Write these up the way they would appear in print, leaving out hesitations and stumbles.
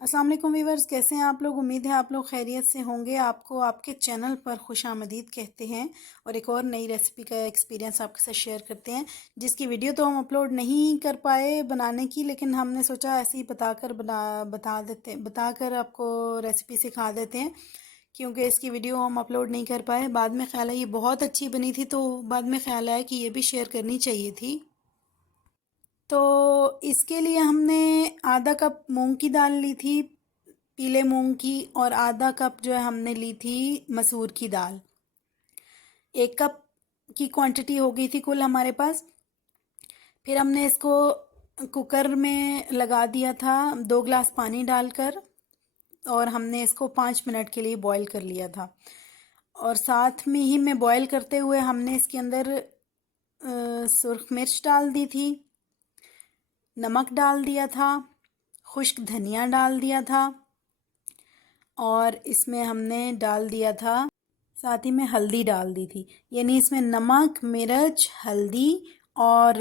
अस्सलाम वालेकुम वीवर्स, कैसे हैं आप लोग। उम्मीद है आप लोग खैरियत से होंगे। आपको आपके चैनल पर खुशामदीद कहते हैं और एक और नई रेसिपी का एक्सपीरियंस आपके साथ शेयर करते हैं, जिसकी वीडियो तो हम अपलोड नहीं कर पाए बनाने की, लेकिन हमने सोचा ऐसे ही बताकर आपको रेसिपी सिखा देते हैं, क्योंकि इसकी वीडियो हम अपलोड नहीं कर पाए। बाद में ख्याल है ये बहुत अच्छी बनी थी, तो बाद में ख्याल आया कि ये भी शेयर करनी चाहिए थी। तो इसके लिए हमने आधा कप मूंग की दाल ली थी, पीले मूंग की, और आधा कप जो है हमने ली थी मसूर की दाल। 1 कप की क्वांटिटी हो गई थी कुल हमारे पास। फिर हमने इसको कुकर में लगा दिया था 2 गिलास पानी डालकर, और हमने इसको 5 मिनट के लिए बॉईल कर लिया था। और साथ में ही में बॉईल करते हुए हमने इसके अंदर सुर्ख मिर्च डाल दी थी, नमक डाल दिया था, खुश्क धनिया डाल दिया था, और इसमें हमने डाल दिया था, साथ ही में हल्दी डाल दी थी। यानी इसमें नमक, मिर्च, हल्दी और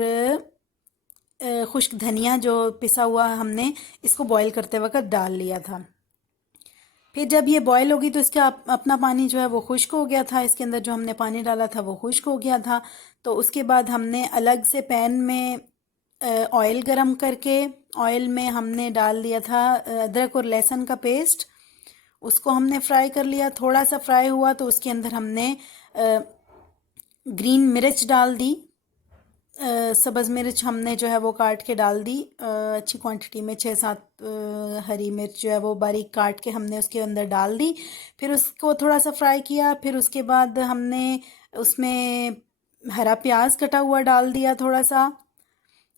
खुश्क धनिया जो पिसा हुआ हमने इसको बॉईल करते वक्त डाल लिया था। फिर जब ये बॉईल होगी तो इसका अपना पानी जो है वो खुश्क हो गया था, इसके अंदर जो हमने पानी डाला था वो खुश्क हो गया था। तो उसके बाद हमने अलग से पैन में ऑयल गरम करके ऑयल में हमने डाल दिया था अदरक और लहसुन का पेस्ट। उसको हमने फ्राई कर लिया। थोड़ा सा फ्राई हुआ तो उसके अंदर हमने ग्रीन मिर्च डाल दी, सब्ज़ मिर्च हमने जो है वो काट के डाल दी अच्छी क्वांटिटी में। 6-7 हरी मिर्च जो है वो बारीक काट के हमने उसके अंदर डाल दी। फिर उसको थोड़ा सा फ्राई किया। फिर उसके बाद हमने उसमें हरा प्याज कटा हुआ डाल दिया थोड़ा सा,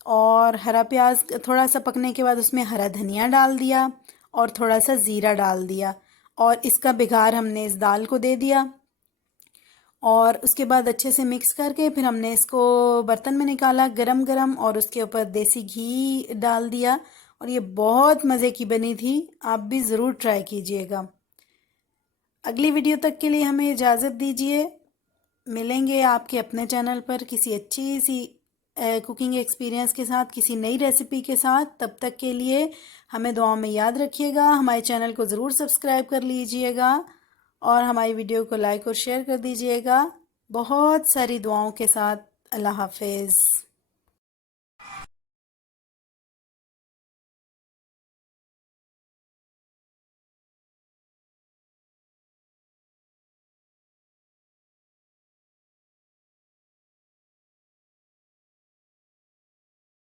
और हरा प्याज थोड़ा सा पकने के बाद उसमें हरा धनिया डाल दिया और थोड़ा सा ज़ीरा डाल दिया, और इसका बिगार हमने इस दाल को दे दिया। और उसके बाद अच्छे से मिक्स करके फिर हमने इसको बर्तन में निकाला गरम गरम, और उसके ऊपर देसी घी डाल दिया। और ये बहुत मज़े की बनी थी, आप भी ज़रूर ट्राई कीजिएगा। अगली वीडियो तक के लिए हमें इजाज़त दीजिए। मिलेंगे आपके अपने चैनल पर किसी अच्छी सी कुकिंग एक्सपीरियंस के साथ, किसी नई रेसिपी के साथ। तब तक के लिए हमें दुआओं में याद रखिएगा। हमारे चैनल को ज़रूर सब्सक्राइब कर लीजिएगा और हमारी वीडियो को लाइक और शेयर कर दीजिएगा। बहुत सारी दुआओं के साथ। अल्लाह हाफिज़।